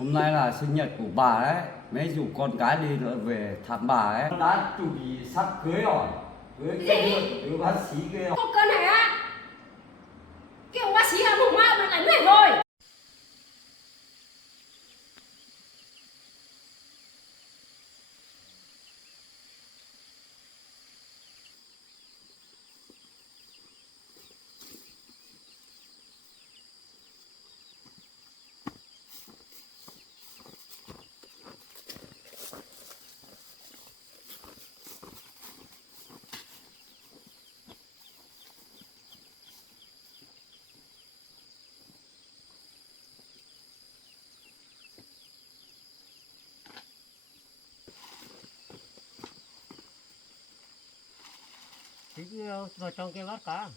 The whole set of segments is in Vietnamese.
Hôm nay là sinh nhật của bà đấy, mấy rủ con cái đi rồi về thăm bà ấy. Đã chuẩn bị sắp cưới rồi, cưới đứa bác sĩ kia. Con cơn này á, cái ông bác sĩ là mùng ma mà lại mệt rồi. Tí vào trong cái bát cá.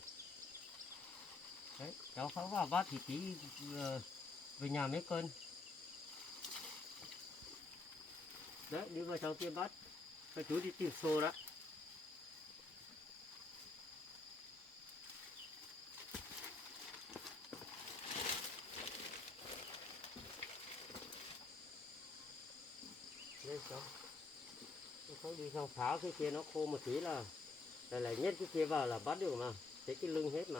Đấy, cháu không vào bát thì tí về nhà mấy cân. Đấy, đi vào trong kia bát. Các chú đi tìm xô đó. Đây cháu. Không đi xong tháo cái kia nó khô một tí là lại nhét cái kia vào là bắt được mà. Thấy cái lưng hết mà.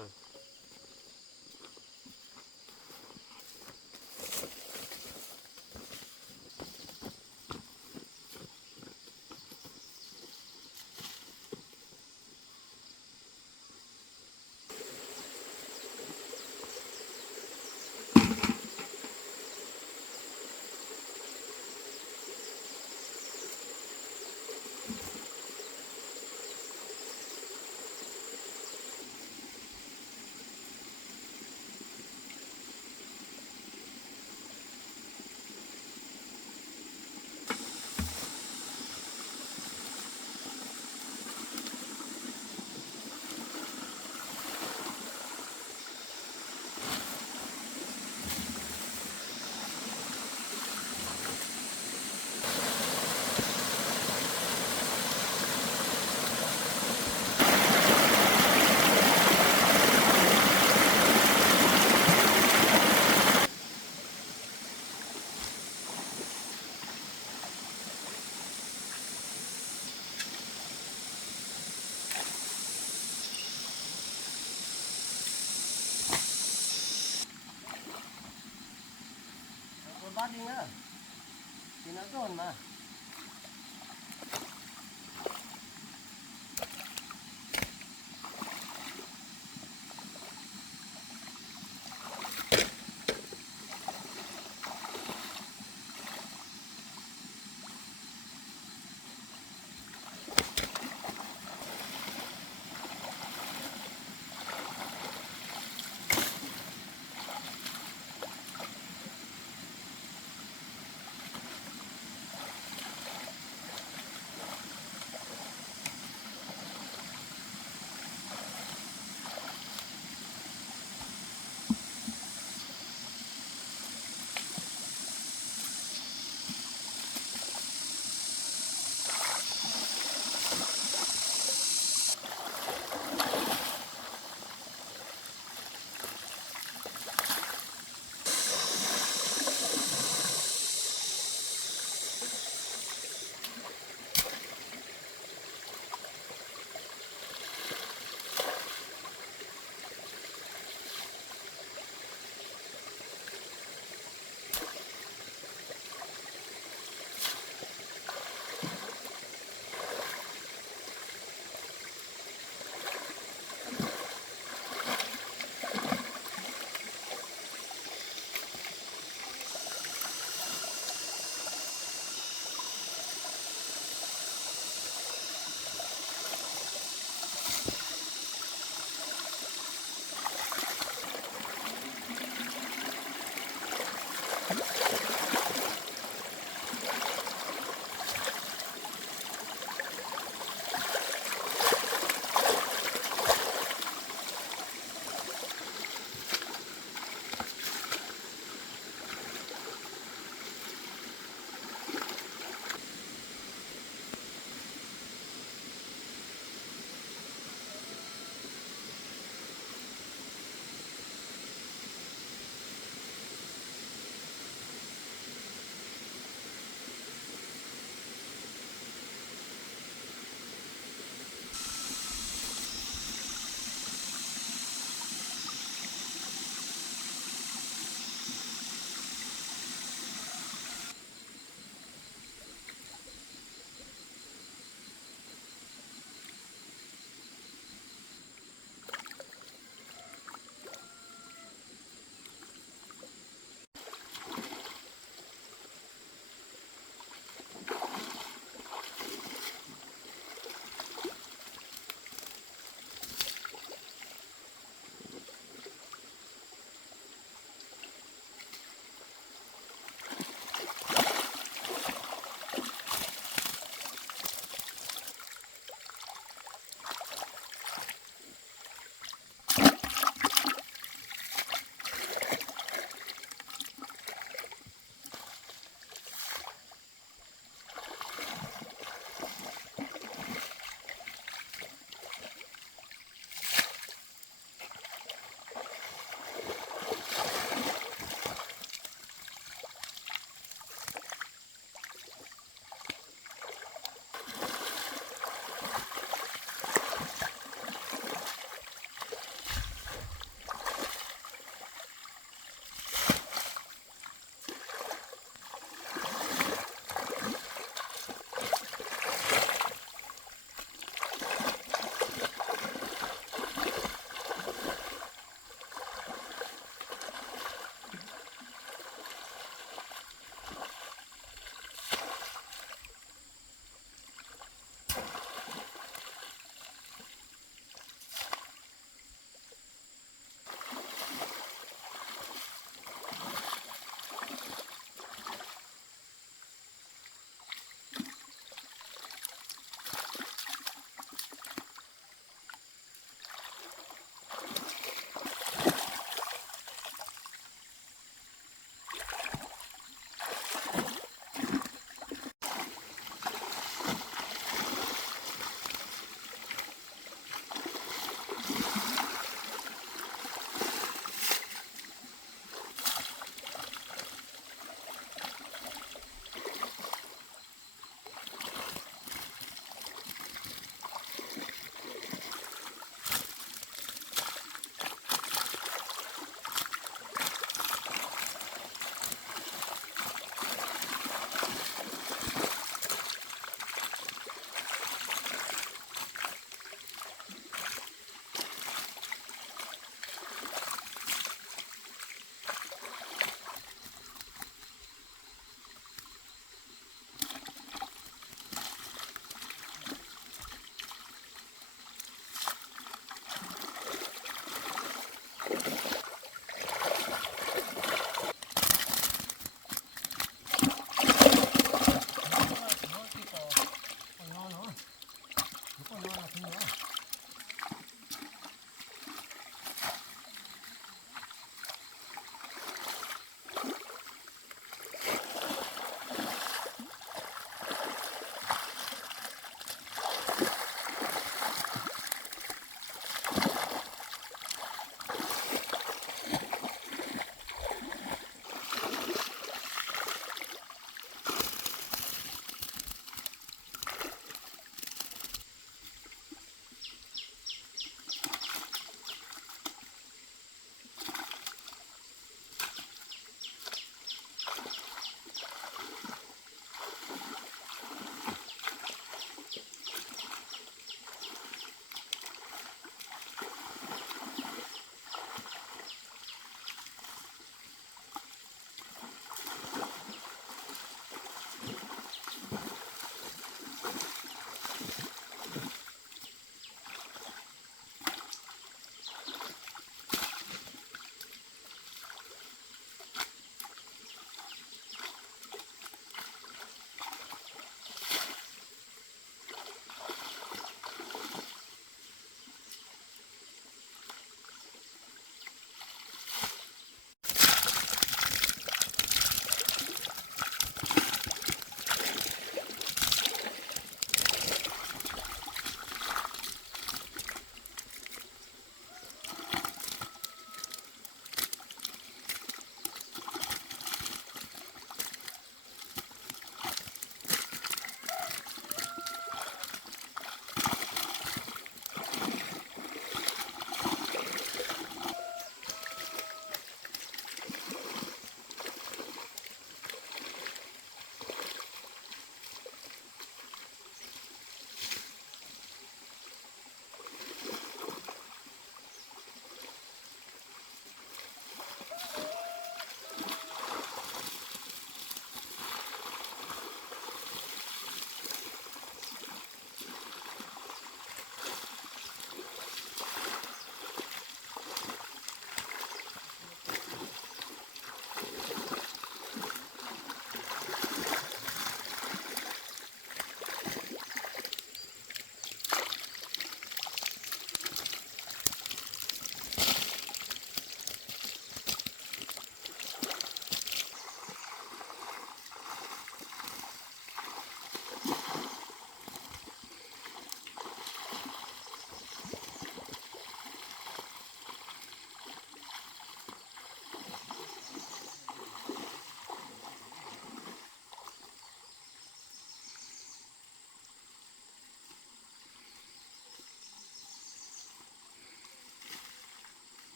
Bắt đi nữa thì nó dồn mà.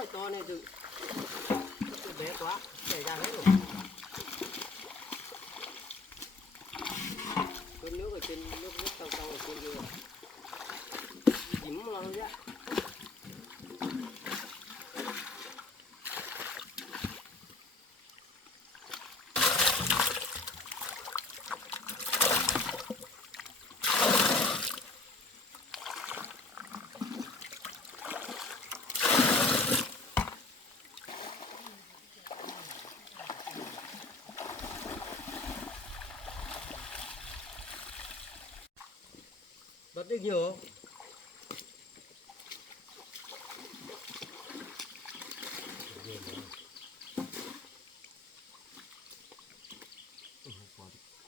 nó to này từ bé quá chảy ra hết rồi. Cơm nước ở trên nước trong ở trên kia dính vào ra. Bắt được nhiều.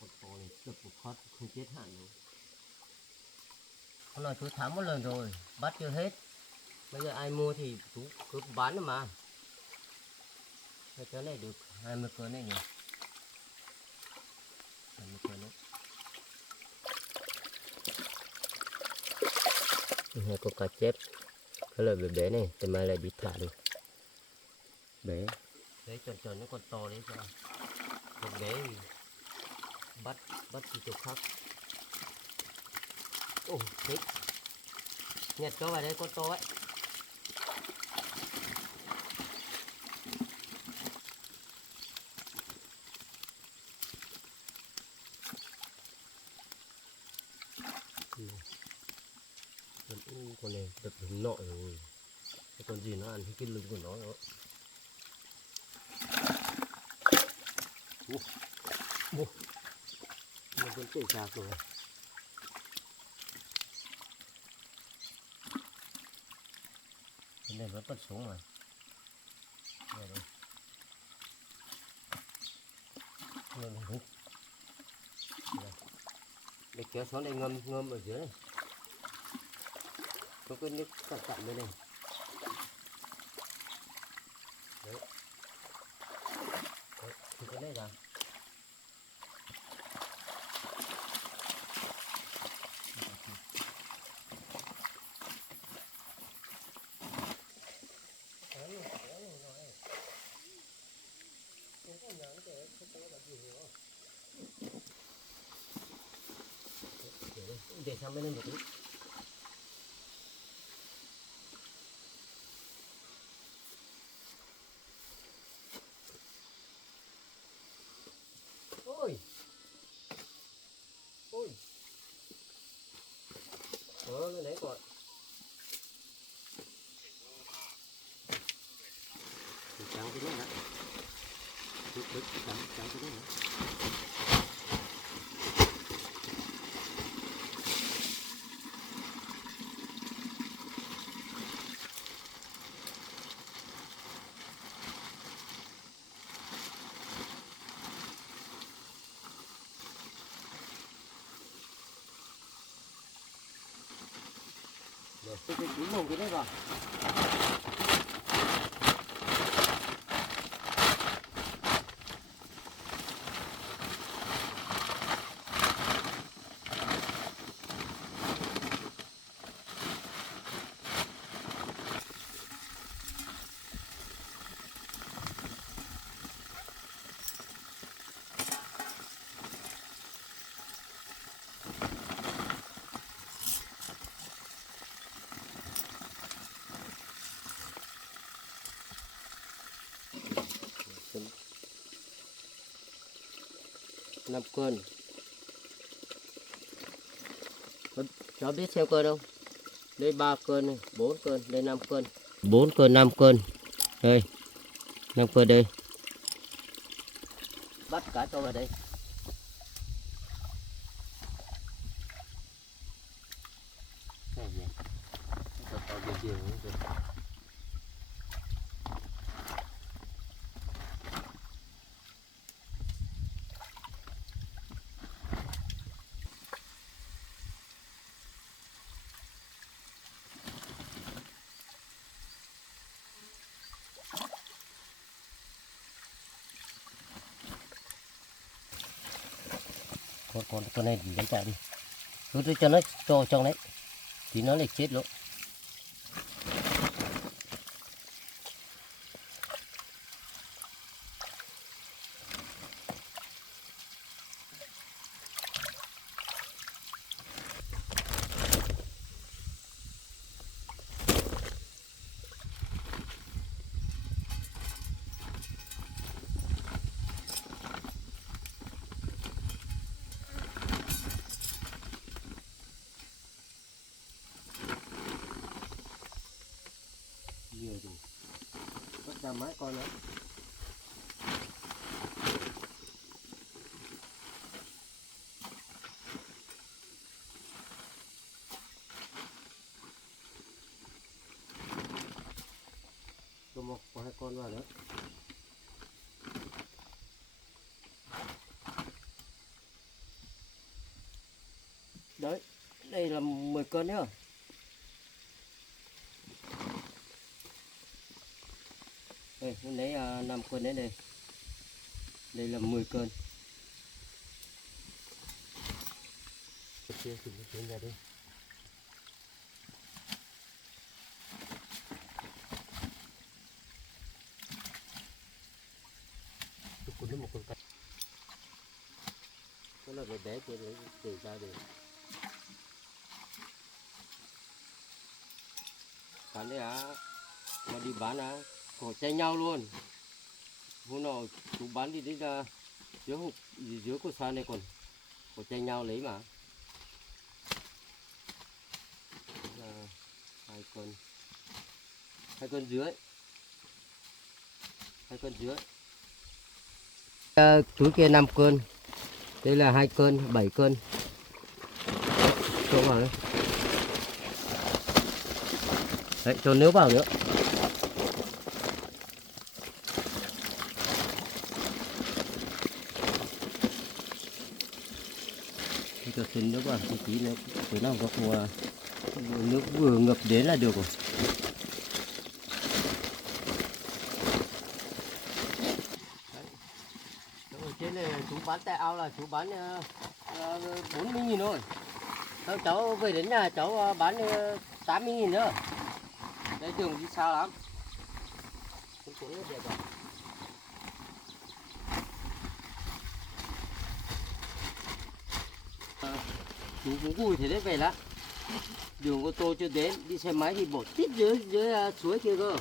Con to này đập một phát không chết hẳn đâu. Con này chú thám một lần rồi, bắt chưa hết. Bây giờ ai mua thì chú cứ bán được mà. Cái này được 20 cân này nhỉ? 20 cân đấy. Này có cá chép, cái loại bé này, từ mai lại đi thả được. Bé, đấy tròn nó còn to đấy sao? Con bé thì bắt thì chỗ khác. Ồ, đấy, nhặt cho vào đây con to ấy. Con này đập đúng nọ rồi, cái con gì nó ăn cái lưng của nó đó. Nó vẫn chảy sạc rồi. Cái này vẫn còn sống mà. Đây đây. Đây là hút. Để kéo xuống đây ngâm ở dưới này. Có cái nước cặn bên này. Đấy. Đấy, thì cái này ra. Để sang bên đây một tí. Ôi cái đấy còn trắng cái này đó, trắng cái này đó. Rồi, tôi cúi mông cái đấy vào. Năm cân. Cháu biết xem cân không? Đây 3 cân này, 4 cân, đây 5 cân. 4 cân, 5 cân. Đây. 5 cân đây. Bắt cá cho vào đây. Này nhỉ. To chiều chiều. Con này lấy chạy đi, cứ cho nó cho trong đấy thì nó lại chết luôn. ra máy coi nữa. Cho một hai con vào nữa. Đấy, đây là 10 cân nữa. Đây, hôm đấy 5 cân đấy đây. Đây là 10 cân. Chia thử ra đi. Con nó một con cắt. Đó là bé kia lấy từ ra được. Bán đấy mà đi bán cổ tranh nhau luôn. Hôm nào chú bán đi đến dưới của xoan này còn cổ tranh nhau lấy mà. Là 2 cân. 2 cân dưới. 2 cân dưới. Túi kia 5 cân. Đây là 2 cân, 7 cân. Cho vào đấy. Đấy, cho nước vào nữa. Cho thêm nước vào tí nữa, thế nào có nước vừa ngập đến là được rồi. Ở trên này chú bán tại ao là chú bán 40.000 thôi. Sau cháu về đến nhà cháu bán 80.000 nữa. Đây đường đi xa lắm. Cũng có rất đẹp rồi. Chú cũng vui thế đấy về lắm. Đường ô tô chưa đến, đi xe máy thì bỏ tít dưới suối kia cơ.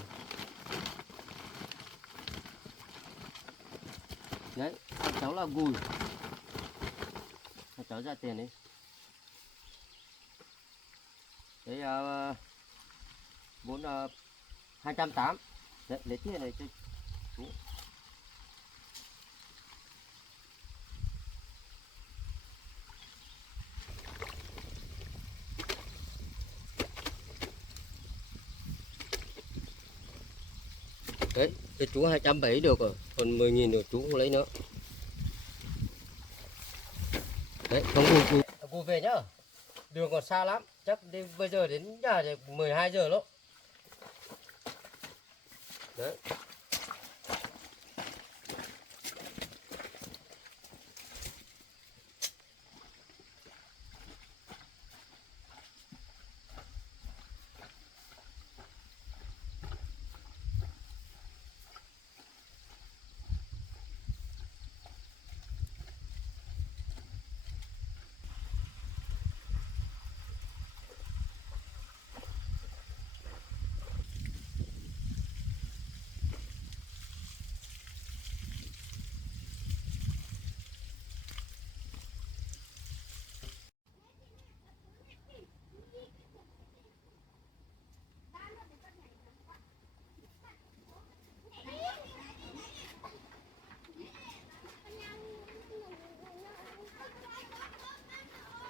Đấy, cháu là gùi. Cháu ra tiền đấy. Đấy vốn 280. Đấy, lấy tiền này cho chú. Đấy, cho chú 270 được rồi, còn 10.000 được chú không lấy nữa. Đấy, không cô về nhá. Đường còn xa lắm, chắc đi bây giờ đến nhà thì 12 giờ lắm. Đấy.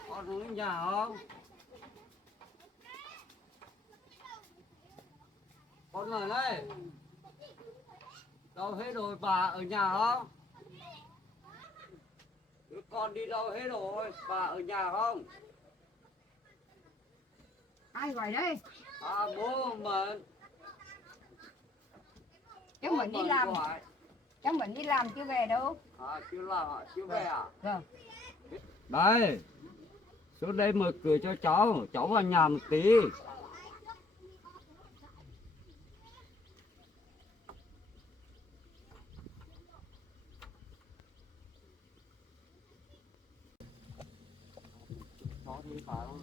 Con xuống nhà không? Con ở đây. Đâu hết rồi, bà ở nhà không? Đứa con đi đâu hết rồi, bà ở nhà không? Ai gọi đây? Bố mình. Cháu mình đi làm. Cháu mình đi làm chưa về đâu. Chưa làm chưa về à? Vâng. Đây. Xuống đây mở cửa cho cháu vào nhà một tí. Có đi phải không?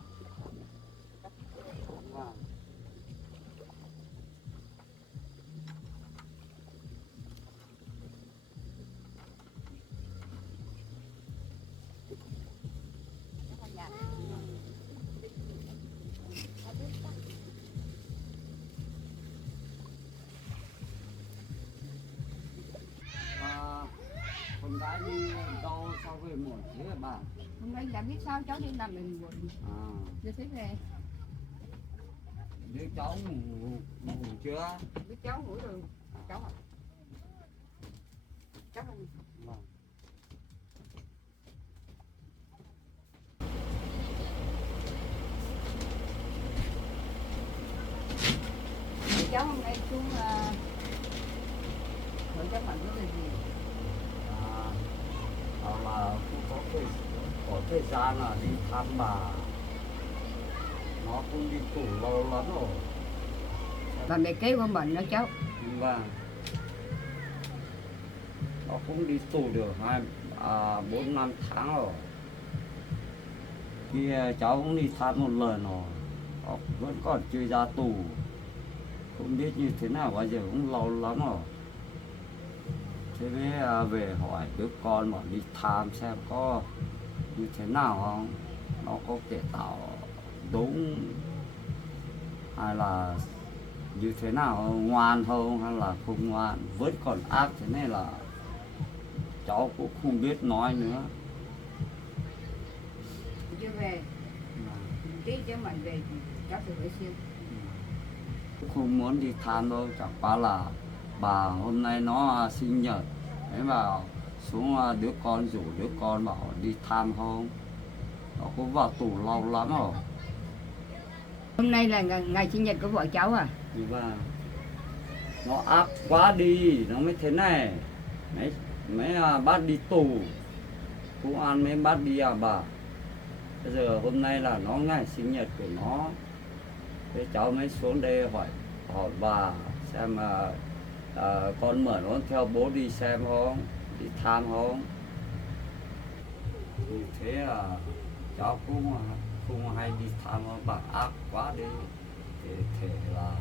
con gái đi đâu sao về muộn thế hả bà? Hôm nay đã biết sao cháu đi làm mình buồn. À, Giờ thấy về. đứa cháu ngủ chưa? Biết cháu ngủ rồi. Cháu à? Cháu à? Vâng. Cháu hôm nay xuống hỏi cháu bạn có gì. À, đó là cũng có thời gian là đi thăm bà, nó cũng đi tù lâu lắm rồi. Bà mẹ kế của mình đó cháu. Vâng, nó cũng đi tù được 4-5 tháng rồi. Khi cháu cũng đi thăm một lần rồi, nó vẫn còn chưa ra tù, không biết như thế nào, bây giờ cũng lâu lắm rồi. Thế mới về hỏi đứa con mà đi thăm xem có như thế nào không, nó có cải tạo đúng hay là như thế nào, ngoan không hay là không ngoan, vẫn còn ác, thế này là cháu cũng không biết nói nữa. Chưa về. Tí cháu mình về thì cháu sẽ phải xin. Không muốn đi thăm đâu, chẳng qua là bà hôm nay nó sinh nhật, thế mà xuống đứa con rủ đứa con bảo đi thăm không, nó cũng vào tù lâu lắm rồi. Hôm nay là ngày sinh nhật của vợ cháu à? Và nó ác quá đi, nó mới thế này, mấy bắt đi tù, công an mới bắt đi à bà. Bây giờ hôm nay là nó ngày sinh nhật của nó, thế cháu mới xuống đây hỏi bà xem con mở nó theo bố đi xem không, đi thăm không. Như thế là cháu cũng không hay đi thăm bà, ác quá đi. Thế là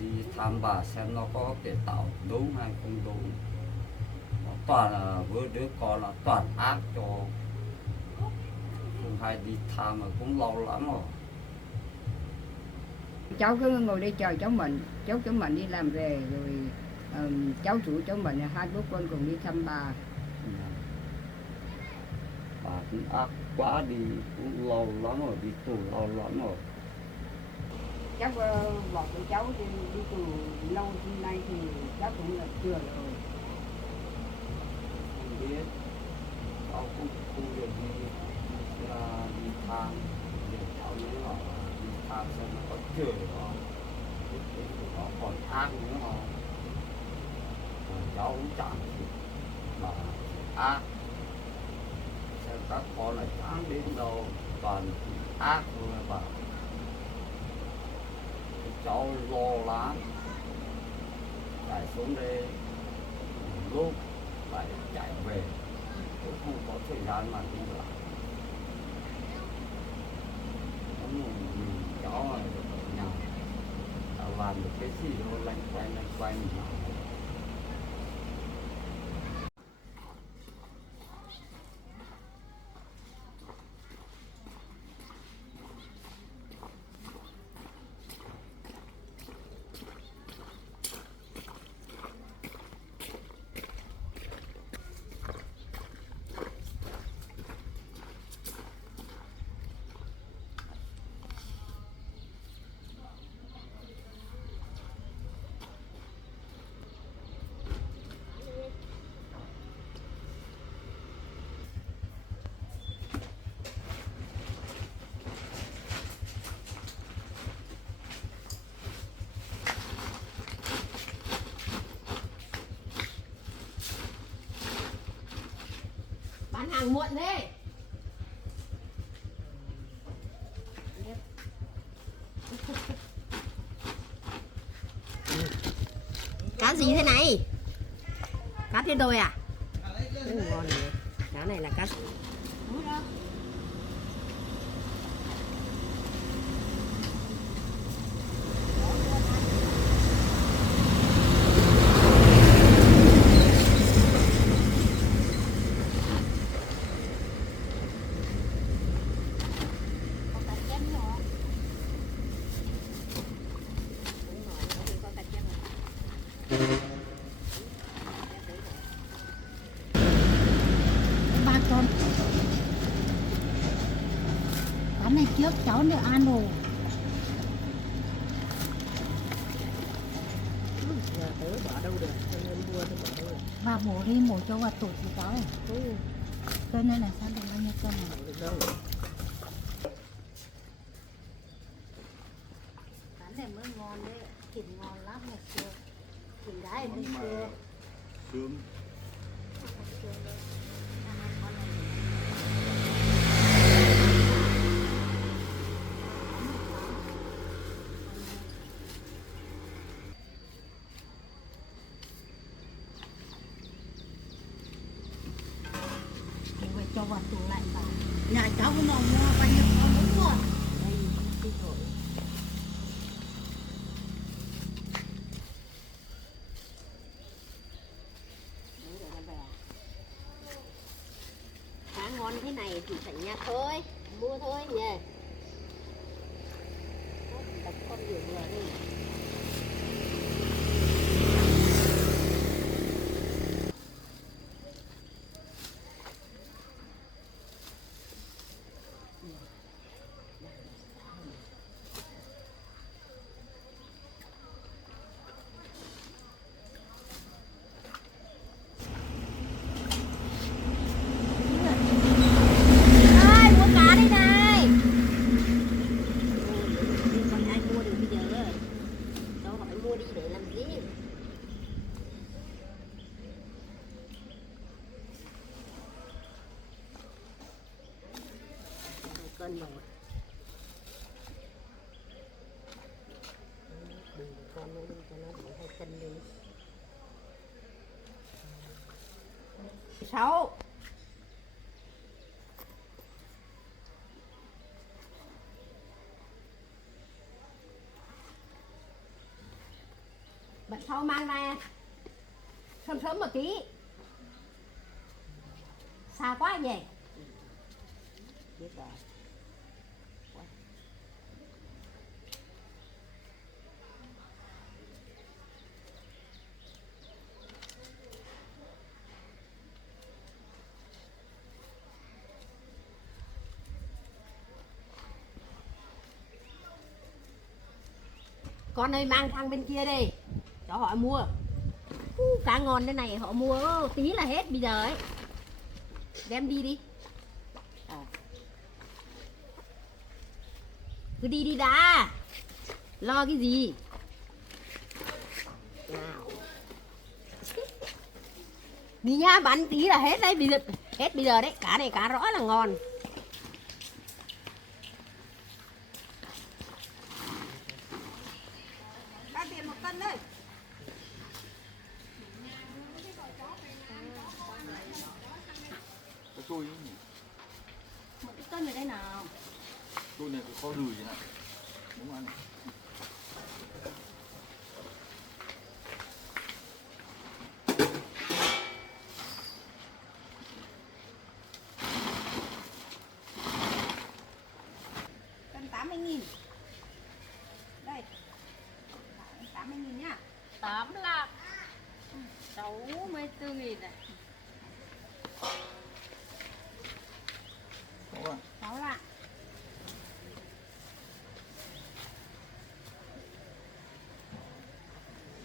đi thăm bà xem nó có cải tạo đúng hay không đúng. Nó toàn là với đứa con là toàn ác cho, không hay đi thăm mà cũng lâu lắm rồi. Cháu cứ ngồi đây chờ cháu mình đi làm về rồi cháu chủ cháu mình hai bố con cùng đi thăm bà. Bà cũng ác quá đi, cũng lâu lắm rồi, đi tù lâu lắm rồi. Cháuบอกvới cháu đi tù lâu hôm nay thì cháu cũng là chưa rồi. Không biết, cháu cũng không được đi thăm, để cháu nhớ là đi thăm xem nó có chửi không, cái nó còn ác nữa không. Cháu cũng chẳng gì mà ác, xem các con này chẳng đến đâu, toàn ác thôi bà. Cháu lo lắm, chạy xuống đây lúc lại chạy về, cũng không có thời gian mà đi lại. Cháu là được ở nhà, cháu làm được cái gì đâu, lanh quanh mà. Bán hàng muộn thế. Cá gì thế này? Cá thiên đồi à? Ngon này. Cá này là cá này trước cháu nữa ăn đồ. Giờ tớ bỏ đâu được, cho nên mua tớ bỏ đâu được. Và bổ đi mổ cho vào tụt của cháu này. Cân này là sao được bao nhiêu cân này? Không được đâu. Cán này mới ngon đấy, thịt ngon lắm ngày xưa. Thịt gái ngày xưa. Sướng. Để phải cho vào tủ lạnh vào. Nhà cháu có mong mua bao nhiêu con muốn mua. Đây, cái rồi. Đấy, để nó về. Cá ngon thế này thì phải nhặt thôi, mua thôi nhỉ. Đập con vừa vừa đi. Ơi, mua cá đây này. Còn ai mua được bây giờ? Cháu hỏi mua đi để làm gì? Cân một. Đừng con nó đi cho nó bị 2 cân đi. 6. Bạn sau mang ra sớm sớm một tí. Xa quá nhỉ. Biết rồi. Con ơi mang sang bên kia đi cho họ mua. Cá ngon thế này họ mua tí là hết bây giờ ấy. Đem đi đi. Cứ đi đi đã. Lo cái gì. Nào. Đi nha, bán tí là hết đấy. Hết bây giờ đấy. Cá này cá rõ là ngon. Ba tiền 1 cân đấy. Cái tôi ấy nhỉ? 1 cân ở đây nào? Tôi này có kho đùi vậy này. Đúng ăn. Cân 80.000. Đây. 80.000 nhá. 8 lạng 64.000 này. Đúng rồi. 6 lạng.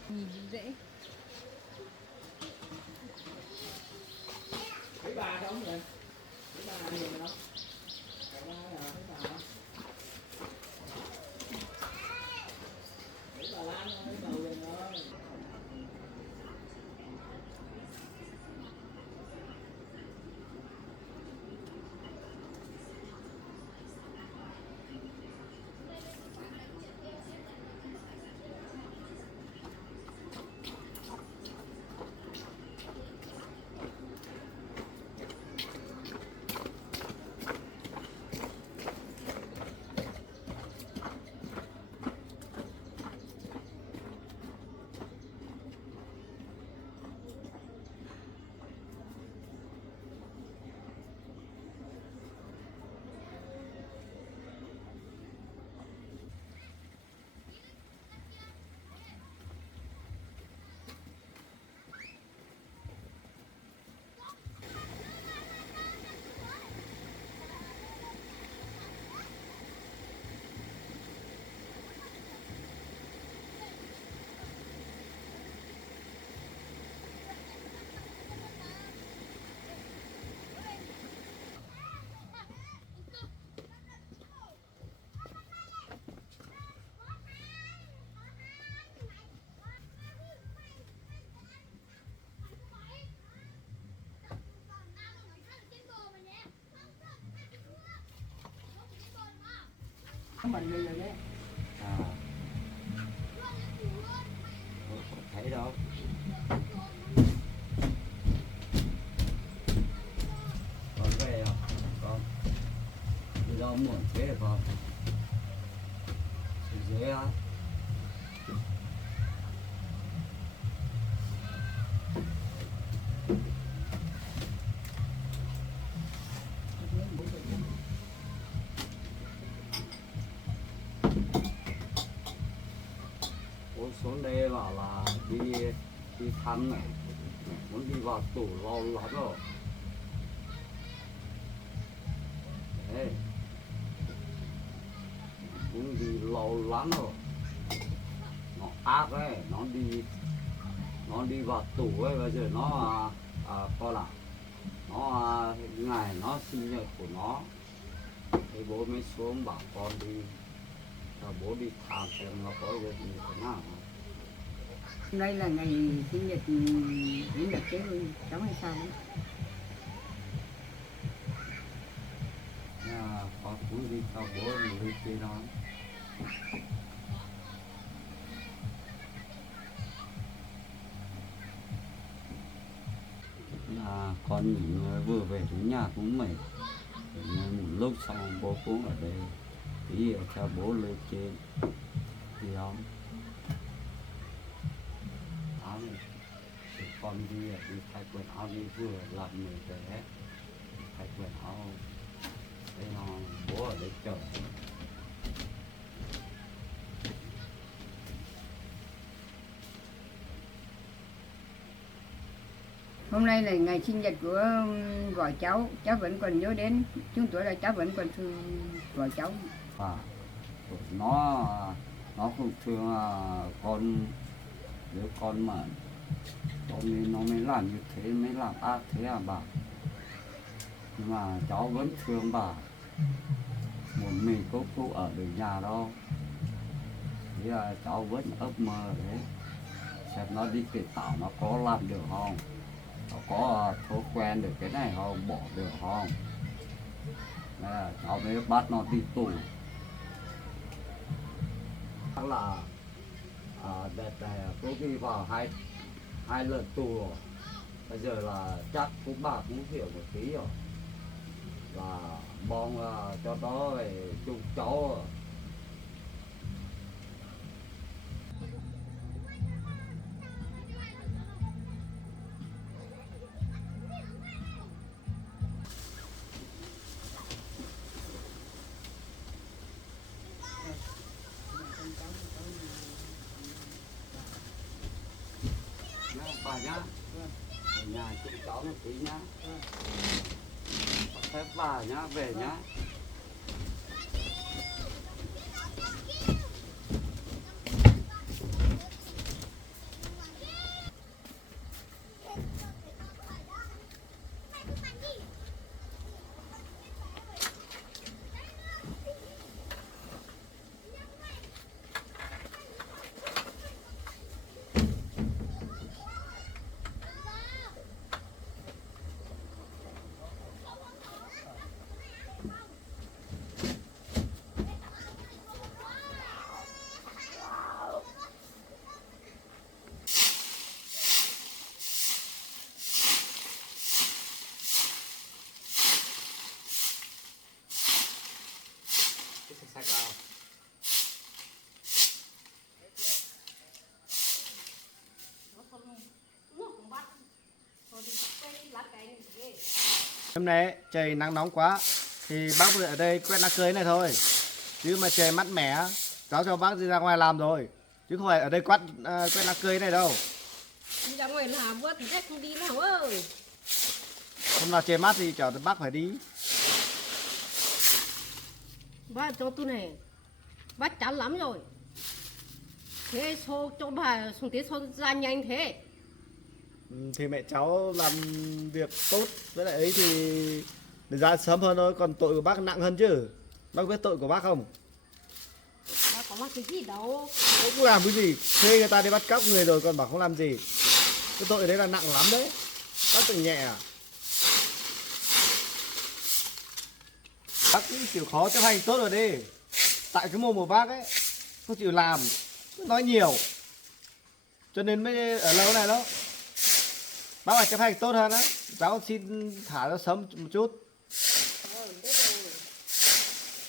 Nhìn dễ. Thấy bà không vậy? Thấy bà nhiều không? Thấy bà không? Thấy bà Lan không? Thấy bà Huyền không? Mình rồi đấy. À. Không thấy đâu. Con về không? Con. Đi đâu muộn thế hả con? Xuống dưới á. Ôi xuống đây bảo là đi thăm này, muốn đi vào tủ lâu lắm rồi. Đấy, muốn đi lâu lắm rồi. Nó ác ấy, nó đi vào tủ ấy, bây giờ nó coi nào, nó ngày nó sinh nhật của nó, thì bố mới xuống bảo con đi, cho bố đi thăm xem nó có việc gì thế nào. Hôm nay là ngày sinh nhật chứ cháu hay sao đấy. Con cứ đi cho bố đi chơi đó. Con nghỉ ngơi vừa về đến nhà cũng mệt. Nên một lúc xong bố cũng ở đây, tí cho bố lên trên thì không áo này. Thì con đi thay quần áo đi vừa làm người trẻ thay quần áo đây nó bố ở đây chờ. Hôm nay là ngày sinh nhật của vợ cháu vẫn còn nhớ đến chúng tuổi là cháu vẫn còn thương vợ cháu. Và nó không thương con, đứa con mà cho nên nó mới làm như thế, mới làm ác thế à bà. Nhưng mà cháu vẫn thương bà, một mình cô ở được nhà đâu. Thế là cháu vẫn ấp mơ đấy, xem nó đi kể tạo nó có làm được không, nó có thói quen được cái này không, bỏ được không. Nên là cháu mới bắt nó đi tù. Chắc là đợt này có khi vào hai lần tù rồi. Bây giờ là chắc cũng bà cũng hiểu một tí rồi, là mong cho nó về chung cháu rồi. Bà nhá, ở nhà chung cháu một tí nhá. Phép bà nhá, về nhá. Hôm nay trời nắng nóng quá thì bác ở đây quét lá cưới này thôi, chứ mà trời mát mẻ cháu cho bác đi ra ngoài làm rồi, chứ không phải ở đây quét lá cưới này đâu. Đi ra ngoài làm quá thì không đi nào ơi. Hôm nào trời mát thì cháu bác phải đi. Bác cho tôi này, bác chán lắm rồi. Thế số cho bà xuống thế số ra nhanh thế. Thì mẹ cháu làm việc tốt với lại ấy thì ra sớm hơn thôi, còn tội của bác nặng hơn chứ. Bác biết tội của bác không? Bác có mắc cái gì đâu. Không làm cái gì, thuê người ta đi bắt cóc người rồi còn bảo không làm gì. Cái tội đấy là nặng lắm đấy, bác tự nhẹ à? Bác cứ chịu khó chấp hành tốt rồi đi. tại cái mồm của bác ấy không chịu làm, cứ nói nhiều cho nên mới ở lâu này đó. Bác phải chấp hành tốt hơn á, cháu xin thả nó sớm một chút,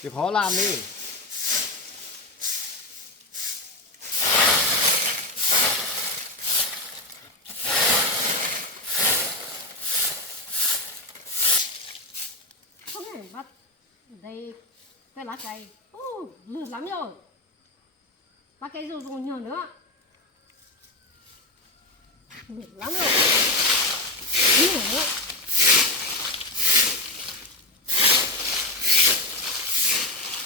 chịu khó làm đi. Không thể bắt ở đây cái lá cây lửa lắm rồi, lá cây rồi còn nhiều nữa, lửa lắm rồi, nhiều nữa.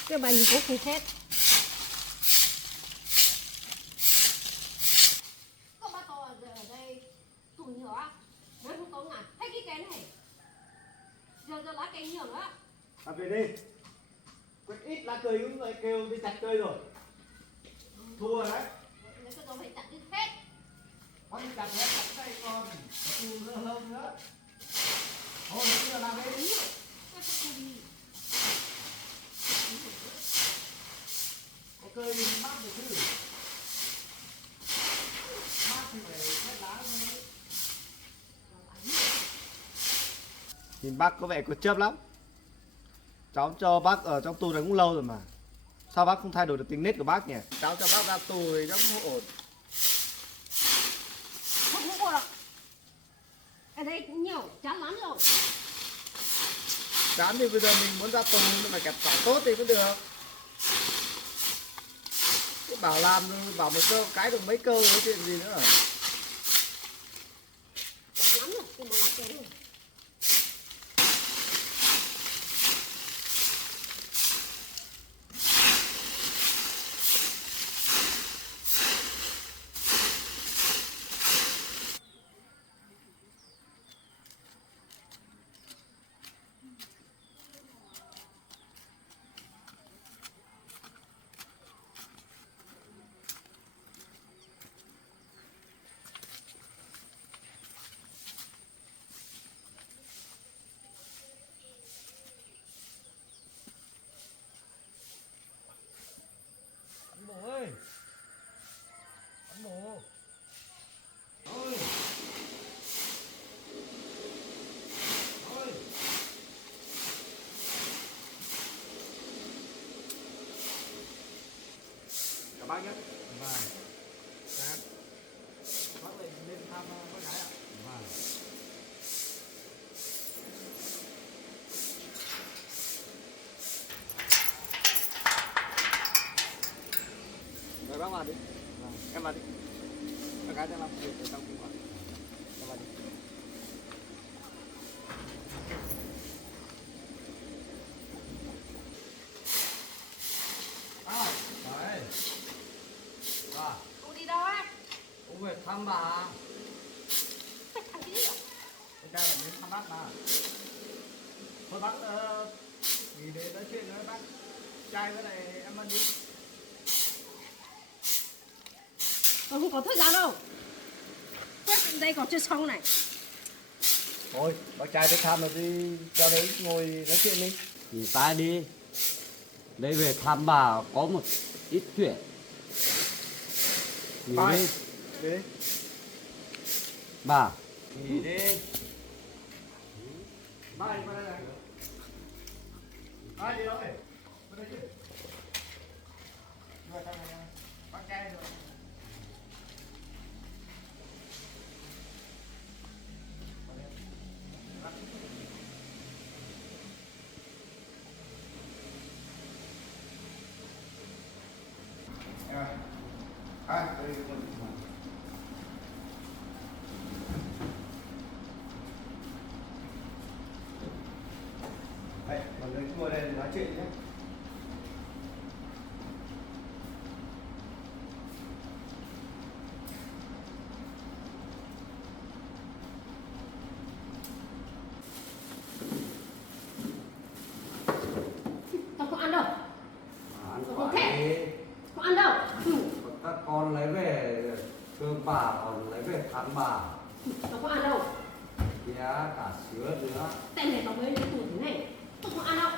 Cái bài mình cũng hết. Có ba to ở đây tủ nhỏ, nói không tốn à? Thấy cái cây này, giờ lá cây nhiều nữa. Làm về đi. Quét ít lá cây cũng lại kêu đi chặt cây rồi. Thua rồi đấy. Nếu cái tôi phải chặt đi hết. Con đi chặt nữa, chặt cây con. Thu nữa hơn nữa. Thôi bây giờ làm đi. Có cây thì mát được chứ. Mát thì phải hết lá thôi. Nhìn bác có vẻ có chớp lắm. Cháu cho bác ở trong tù này cũng lâu rồi mà. Sao bác không thay đổi được tính nết của bác nhỉ? Cháu cho bác ra tù thì cháu không ổn. Không có đâu. Ở đây cũng nhiều, chán lắm rồi. Chán thì bây giờ mình muốn ra tù nhưng mà kẹp phải tốt thì mới được. Cứ bảo làm bảo một cơ cái được mấy cơ cái chuyện gì nữa. Chán lắm rồi, cái lá cây này. Anh Bố ơi. Anh Bố. Ôi. Ôi. Chào bác nhé. Vâng. Bác lại lên thăm bác gái ạ. Vâng. Mời bác vào đi. Vâng. Em vào đi. Bác gái cho làm việc ở trong cùng ạ. Em vào đi. Đấy. Bà, Ông đi đâu á? cũng về thăm bà. Phải thằng cái gì à? Anh trai là đến thăm bác mà. Thôi bác nghỉ để nói chuyện với bác trai với lại em ăn đi. Tôi không có thời gian đâu. Quét đây còn chưa xong này. Thôi bác trai tới thăm rồi đi cho đấy ngồi nói chuyện đi. Nghỉ tay đi. Đây về thăm bà có một ít chuyện. Nghỉ Thôi. đi. Đi. Bà. Nghỉ đi. Bác đi qua đây này. Bác đi đâu vậy? Qua đây chứ. Đi vào trong này. Bác trai rồi. Đây, mọi người ngồi đây để nói chuyện nhé. Tôi không ăn đâu. Ăn Không quả thể. đi. Không ăn đâu. Các con lấy về cơm bà còn lấy về thăm bà. Tôi không ăn đâu. Kìa cả sữa nữa. Tên này nó mới lấy tuổi thế này. Tôi không ăn đâu.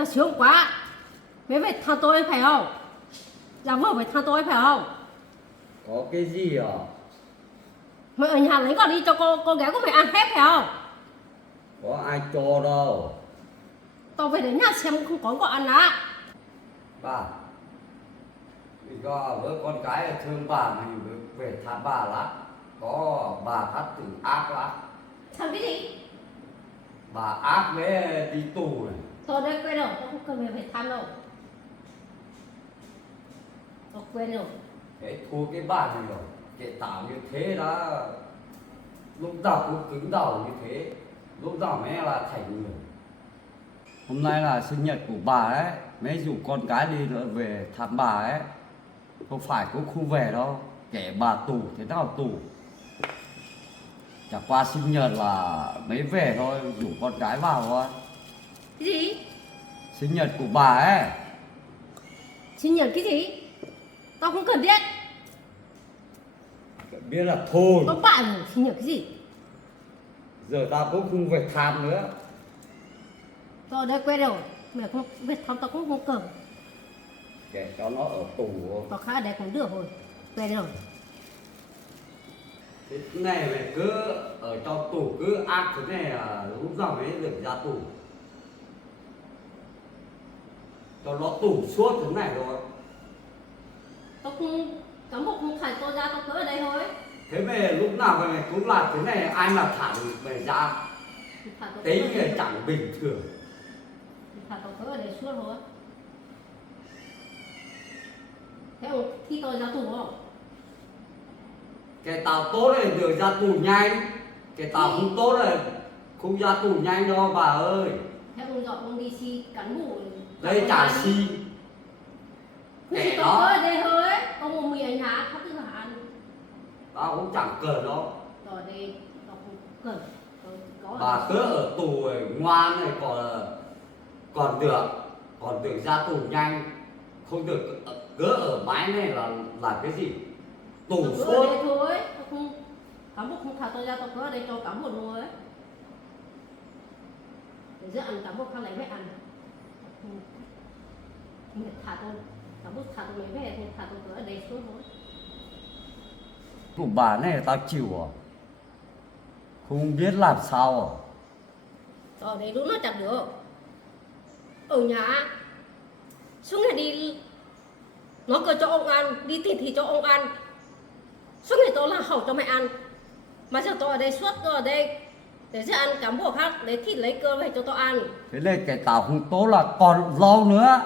nhà sướng quá. Mày phải tha tôi phải không? Giả vờ phải tha tôi phải không? Có cái gì à? Mày ở nhà lấy con đi cho cô gái của mày ăn hết phải không? Có ai cho đâu. Tao về đến nhà xem không có ăn á. Bà, vì có với con cái thương bà này về thăm bà lắm. Có bà phát tử ác lắm. Thằng cái gì? Bà ác với đi tù này. Tôi đây quên rồi, tôi không cần phải thăm đâu. Tôi quên rồi. Thế thua cái bà này rồi. Kể tạo như thế đó. Lúc nào cũng cứng đầu như thế. Lúc nào mới là thành người. Hôm nay là sinh nhật của bà ấy. Mới rủ con cái đi nữa về thăm bà ấy. Không phải cũng không về đâu. Kẻ bà tù thế nào tù. Chả qua sinh nhật là mới về thôi. Rủ con cái vào thôi. Cái gì? Sinh nhật của bà ấy. Sinh nhật cái gì? Tao không cần biết. Biết là thôi. Tao bại rồi, sinh nhật cái gì? Giờ tao cũng không về thăm nữa. Tao đây quên rồi. Mày không biết thăm tao cũng không cần. Kể cho nó ở tù. Tao khá ở đây cũng được rồi. Quên rồi. Thế này mày cứ ở trong tù cứ ác thế này là lúc nào mới được ra tù. Cho nó tù suốt thế này rồi. Tao không, cán bộ không thải tao ra, tao cứ ở đây thôi. Thế mày lúc nào mày cũng làm thế này ai mà thả được mày ra. Thế người chẳng bình thường. Thả tao cứ ở đây suốt thôi. Thế ông thi tao ra tù không? Cái tao tốt này được ra tù nhanh. Cái tao không tốt này không ra tù nhanh đâu bà ơi. Thế ông dọn ông đi si cán bộ. Đây chả si. Kẻ Tao cứ đó. ở đây thôi. Ông một mình ở nhà khát thứ hẳn. Tao cũng chẳng cần đâu. Tao ở đây tao không cần. Tao có Bà cứ ở tù này, ngoan này còn được ra tù nhanh, không được cứ ở mãi này là cái gì tù tao cứ ở suốt. đây thôi. Tao không, cán bộ không thả tao ra, tao cứ ở đây cho cán bộ thôi. Để giữa ăn cán bộ khác lấy về ăn. Không được thả tôi, cán bộ thả tôi lấy về thì thả tôi cứ ở đây suốt thôi. Của bà này tao chịu à, không biết làm sao à. Ở đây lúc nó chẳng được. Ở nhà suốt ngày đi nó cứ cho ông ăn, đi tìm thì cho ông ăn. Suốt ngày tôi là hầu cho mày ăn. Mà giờ tôi ở đây suốt, tôi ở đây để sẽ ăn cán bộ khác, lấy thịt lấy cơm về cho tôi ăn. Thế nên cái tao không tốt là còn lâu nữa.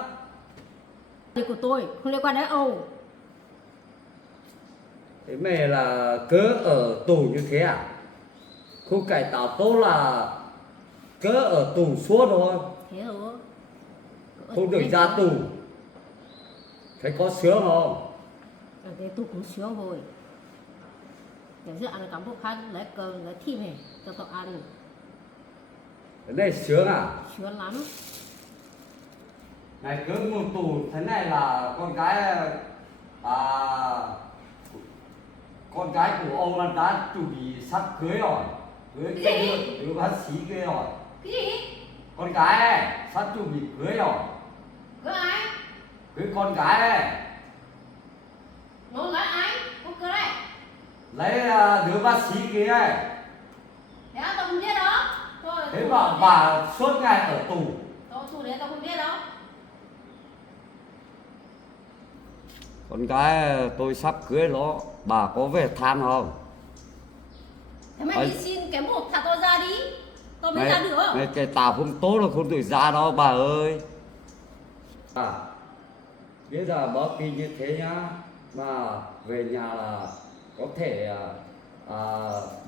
Việc của tôi không liên quan đến ông. Thế mày là cứ ở tù như thế à, không cải tạo tốt là cứ ở tù suốt thôi, Thế rồi. không được ra tù. Thấy có sướng không? Ở đây tôi cũng sướng rồi. Để sẽ ăn cán bộ khác lấy cơm lấy thịt về cho tôi ăn. Cái này sướng à? Sướng lắm. Này cứ ngồi tù thế này là con gái của ông là đã chuẩn bị sắp cưới rồi, cưới cái đứa bác sĩ kia rồi. Cái gì? Con gái ấy, sắp chuẩn bị cưới rồi. Cưới ai? Cưới con gái ấy, Nó lấy ai? Không cưới đây. lấy đứa bác sĩ kia ấy. Thế à, tôi không biết đó. Thế mà bà suốt ngày ở tù. Tôi tù đấy tôi không biết đâu. Con gái tôi sắp cưới nó, bà có về thăm không? Thế mày Ôi. đi xin cái một thả tôi ra đi. Tôi mới ra được. Này cái tao không tốt là không được ra đâu bà ơi. Biết là báo tin như thế nhá, mà về nhà là có thể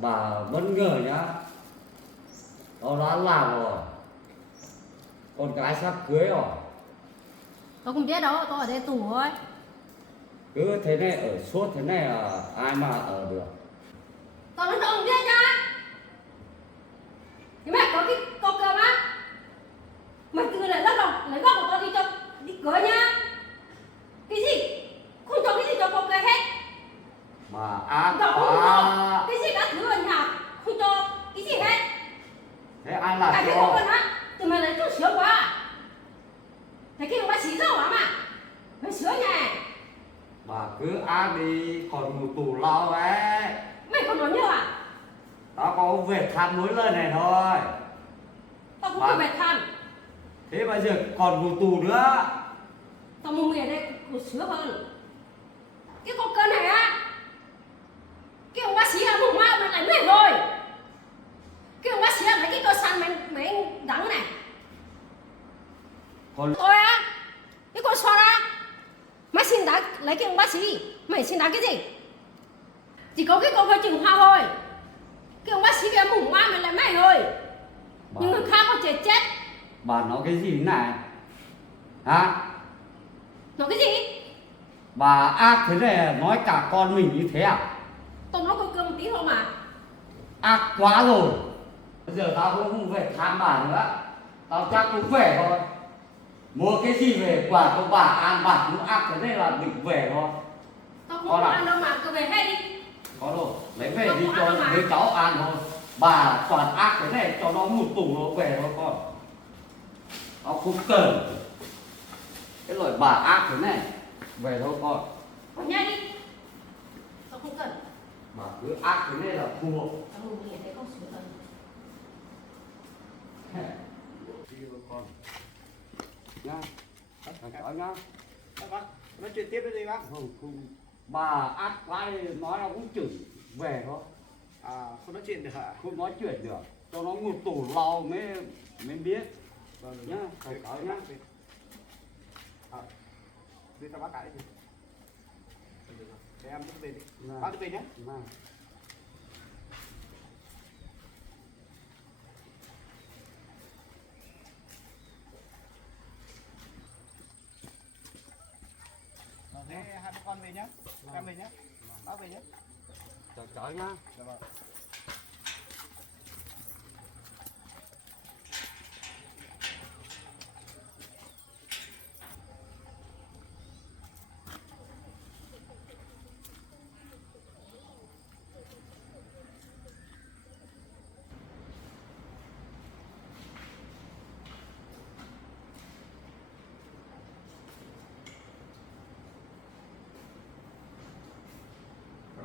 bà bất ngờ nhá. Nó đã làm rồi, con gái sắp cưới rồi. Tôi không biết đâu, tôi ở đây tù thôi. Cứ thế này ở suốt thế này là ai mà ở được. Tôi nói không biết nha. Thế mày có cái câu cơm á. Mày cứ lấy góc của tôi đi cho đi cưới nhá. Cái gì? Không cho cái gì cho cô cưới hết. Mà ác Tôi không cho. quá. Cái gì đã thứ ở nhà. Không cho cái gì hết. Thế ai làm Cái không cho? cần á. Thì mày lấy chút sướng quá. đi còn ngủ tù lao ấy. Mày còn nói nhiều à? Tao có việc thăm mỗi lần này thôi. Tao cũng Mà- phải tham. Thế bây giờ còn ngủ tù nữa. Tao mua mì ở đây còn sướng hơn. Cái con cơn này á, cái ông bác sĩ ăn mùng ma mà lại mệt rồi. Cái ông bác sĩ ăn mấy cái cơ săn mấy đắng này. Còn Tôi á, cái con so ra. Mày xin đá lấy cái ông bác sĩ, mày xin đá cái gì? Chỉ có cái con hơi chừng hoa thôi. Cái ông bác sĩ kia mùng ma mày lại mệt rồi. Nhưng người khác có chết chết. bà nói cái gì này? Hả? Nói cái gì? Bà ác thế này nói cả con mình như thế à? Tao nói con cơm một tí thôi mà. Ác quá rồi. Bây giờ tao cũng không về thăm bà nữa. Tao chắc cũng về thôi. Mua cái gì về quả cho bà ăn, bà cũng ác thế này là định về thôi. Tao không Con có à? ăn đâu mà, cứ về hết đi. Có đâu, lấy về Con đi có cho ăn mà. mấy cháu ăn thôi. Bà toàn ác thế này cho nó một tủ nó về thôi con. Nó không cần. Cái loại bà ác thế này về thôi con. Con nhanh đi. Tao không cần. Bà cứ ác thế này là thua. Tao không nghe thấy con sướng hơn. Đi thôi con. Nhá. Thằng cháu nhá. Bác nói chuyện tiếp đi bác. Không, không. Bà ác quá đi, nói nó cũng chửi về thôi. À, không nói chuyện được hả? Không nói chuyện được. Cho nó một tủ lau mới biết. Vâng, Nhá, thằng cháu nhá. À, đi cho bác cái đi. Thế em đi về đi. Vâng. Bác đi về nhé. Vâng. Thế hai bố con về nhé. Em về nhé. Bác về nhé. Chào cháu nhá. Dạ vâng.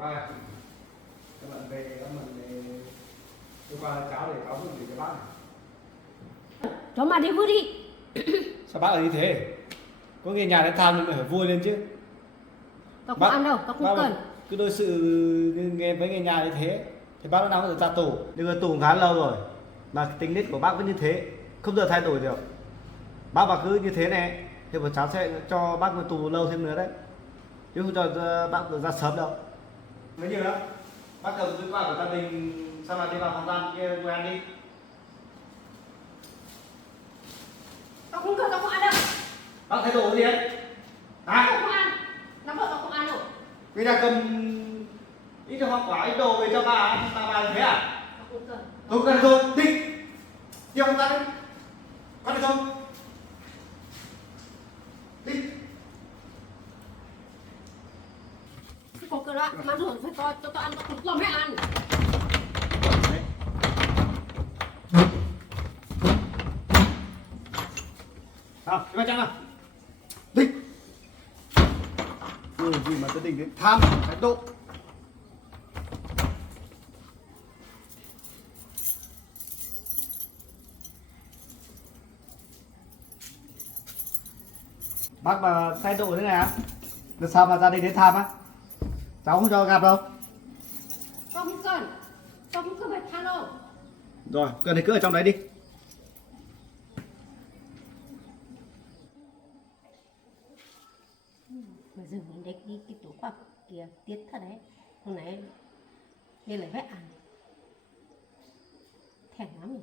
Rồi, các bạn về, các bạn về tôi qua cháu để cháu gửi cho bác này. Cho mà đi vui đi. Sao bác lại như thế? Có nghe nhà đến tham nhưng mà phải vui lên chứ. Tao không Bác- ăn đâu, tao không bác cần. cứ đối xử nghe với người nhà như thế thì bác lúc nào cũng được ra tù. Nhưng mà tù khá lâu rồi mà tính nết của bác vẫn như thế, không giờ thay đổi được. Bác cứ như thế này thì bọn cháu sẽ cho bác ngồi tù lâu thêm nữa đấy, chứ không cho bác được ra sớm đâu. Mấy nhiều đó, bác cầm túi quà của gia đình sau đó đi vào phòng giam kia ngồi ăn đi. Tao không cần, tao không ăn đâu. Bác thay đổi cái gì đấy? Tao Hả? không ăn. Nó bảo tao không ăn đâu. Người ta cầm ít hoa quả ít đồ về cho bà ăn, bà như thế à? Tao không cần. Không cần rồi, đi. Đi ông ra đi. Con đi không? Đi. Cái con cơ đó, mà rồi phải coi cho tao ăn, tao không lo mẹ ăn. Nào, đi vào trong nào. Đi. Ừ, gì mà gia đình đến tham, thái độ. Bác mà thái độ thế này á, là sao mà gia đình đến tham á? Cháu không cho gặp đâu. Tao không cần. Tao không cần phải than đâu. Rồi, cần thì cứ ở trong đấy đi. Mà giờ mình đấy đi cái tủ quạt kia tiết thật đấy. Hôm nay đi lấy vét ăn. Thèm lắm rồi.